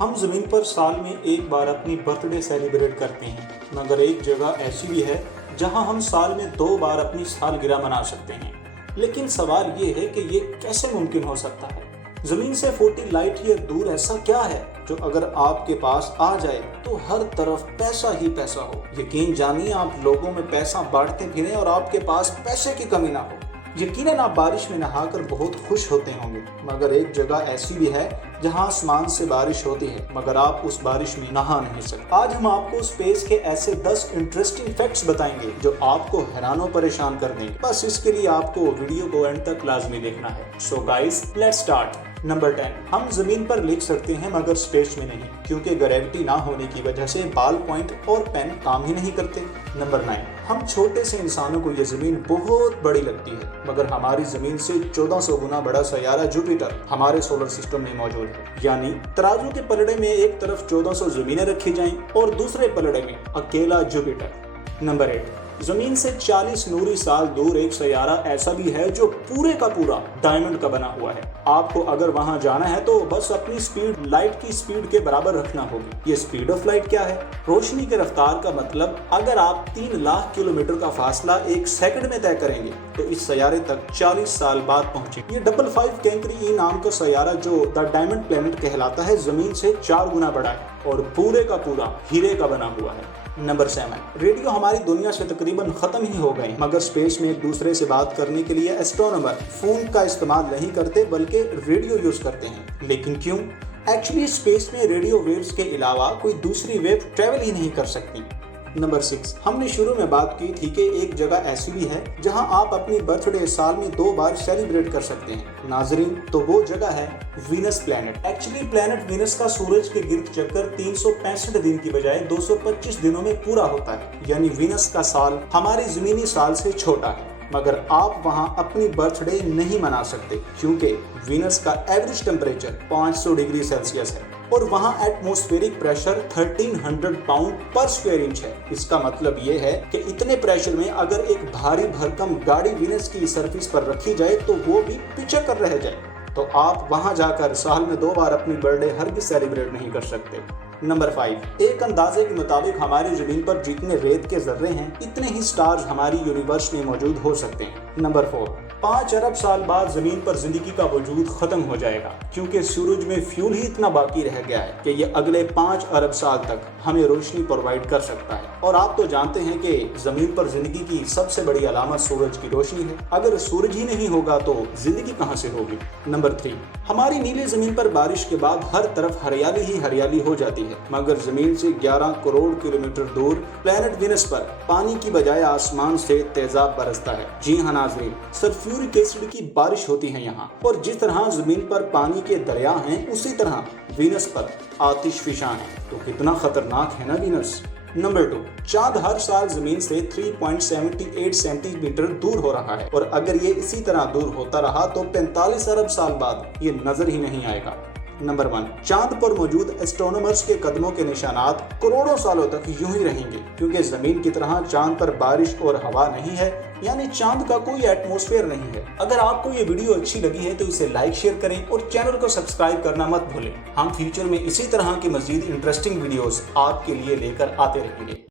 हम ज़मीन पर साल में एक बार अपनी बर्थडे सेलिब्रेट करते हैं, मगर एक जगह ऐसी भी है जहां हम साल में 2 बार अपनी सालगिरह मना सकते हैं। लेकिन सवाल ये है कि ये कैसे मुमकिन हो सकता है? ज़मीन से 40 लाइट ईयर दूर ऐसा क्या है जो अगर आपके पास आ जाए तो हर तरफ पैसा ही पैसा हो? यकीन जानिए, आप लोगों में पैसा बांटते फिरें और आपके पास पैसे की कमी ना हो। यकीनन आप बारिश में नहाकर बहुत खुश होते होंगे, मगर एक जगह ऐसी भी है जहां आसमान से बारिश होती है मगर आप उस बारिश में नहा नहीं सकते। आज हम आपको स्पेस के ऐसे 10 इंटरेस्टिंग फैक्ट्स बताएंगे जो आपको हैरान और परेशान कर देंगे। बस इसके लिए आपको वीडियो को एंड तक लाजमी देखना है। So guys, let's start. Number 10, हम जमीन पर लिख सकते हैं मगर स्पेस में नहीं, क्योंकि ग्रेविटी ना होने की वजह से बॉल पॉइंट और पेन काम ही नहीं करते। नंबर 9, हम छोटे से इंसानों को ये जमीन बहुत बड़ी लगती है, मगर हमारी जमीन से 1400 गुना बड़ा सैयारा जुपिटर हमारे सोलर सिस्टम में मौजूद है। यानी तराजू के पलड़े में एक तरफ 1400 जमीनें रखी जाएं और दूसरे पलड़े में अकेला जुपिटर। नंबर 8, जमीन से 40 नूरी साल दूर एक सैयारा ऐसा भी है जो पूरे का पूरा डायमंड का बना हुआ है। आपको अगर वहां जाना है तो बस अपनी स्पीड लाइट की स्पीड के बराबर रखना होगी। ये स्पीड ऑफ लाइट क्या है? रोशनी की रफ्तार का मतलब अगर आप 3 लाख किलोमीटर का फासला 1 सेकंड में तय करेंगे तो इस सैयारे तक 40 साल बाद पहुंचे। ये 55 कैंकरी नाम का सैयारा जो द डायमंड प्लेनेट कहलाता है, जमीन से 4 गुना बड़ा है और पूरे का पूरा हीरे का बना हुआ है। नंबर 7, रेडियो हमारी दुनिया से तकरीबन खत्म ही हो गए, मगर स्पेस में एक दूसरे से बात करने के लिए एस्ट्रोनॉमर फोन का इस्तेमाल नहीं करते बल्कि रेडियो यूज करते हैं। लेकिन क्यों? एक्चुअली स्पेस में रेडियो वेव्स के अलावा कोई दूसरी वेव ट्रेवल ही नहीं कर सकती। नंबर 6, हमने शुरू में बात की थी कि एक जगह ऐसी भी है जहां आप अपनी बर्थडे साल में 2 बार सेलिब्रेट कर सकते हैं। नाजरीन, तो वो जगह है Venus planet. Actually planet Venus का सूरज के गिर्द चक्कर 365 दिन की बजाय 225 दिनों में पूरा होता है। यानी वीनस का साल हमारी जमीनी साल से छोटा है, मगर आप वहां अपनी बर्थडे नहीं मना सकते क्योंकि वीनस का एवरेज टेम्परेचर 500 डिग्री सेल्सियस है और वहां एटमॉस्फेरिक प्रेशर 1300 पाउंड पर स्क्वायर इंच है। इसका मतलब ये है कि इतने प्रेशर में अगर एक भारी भरकम गाड़ी वीनस की सरफेस पर रखी जाए तो वो भी पीछे कर रह जाए। तो आप वहां जाकर साल में 2 बार अपनी बर्थडे हरगिज़ सेलिब्रेट नहीं कर सकते। नंबर 5, एक अंदाजे के मुताबिक हमारी जमीन पर जितने रेत के जर्रे हैं इतने ही स्टार्स हमारी यूनिवर्स में मौजूद हो सकते हैं। नंबर 4, 5 अरब साल बाद जमीन पर जिंदगी का वजूद खत्म हो जाएगा क्योंकि सूरज में फ्यूल ही इतना बाकी रह गया है कि ये अगले 5 अरब साल तक हमें रोशनी प्रोवाइड कर सकता है। और आप तो जानते हैं कि जमीन पर जिंदगी की सबसे बड़ी अलामत सूरज की रोशनी है। अगर सूरज ही नहीं होगा तो जिंदगी कहां से होगी? नंबर 3, हमारी नीली जमीन पर बारिश के बाद हर तरफ हरियाली ही हरियाली हो जाती है, मगर जमीन से 11 करोड़ किलोमीटर दूर प्लैनेट वीनस पर पानी की बजाय आसमान से तेजाब बरसता है। जी हाँ नाज़रीन, सल्फ्यूरिक एसिड की बारिश होती है यहाँ। और जिस तरह जमीन पर पानी के दरिया हैं, उसी तरह वीनस पर आतिशफिशां हैं। तो कितना खतरनाक है ना वीनस। नंबर 2, चांद हर साल जमीन से 3.78 सेंटीमीटर दूर हो रहा है और अगर ये इसी तरह दूर होता रहा तो 45 अरब साल बाद ये नजर ही नहीं आएगा। नंबर 1, चांद पर मौजूद एस्ट्रोनॉमर्स के कदमों के निशानात करोड़ों सालों तक यूं ही रहेंगे क्योंकि जमीन की तरह चांद पर बारिश और हवा नहीं है, यानी चांद का कोई एटमॉस्फेयर नहीं है। अगर आपको ये वीडियो अच्छी लगी है तो इसे लाइक शेयर करें और चैनल को सब्सक्राइब करना मत भूलें। हम फ्यूचर में इसी तरह की मजीद इंटरेस्टिंग वीडियोस आपके लिए लेकर आते रहेंगे।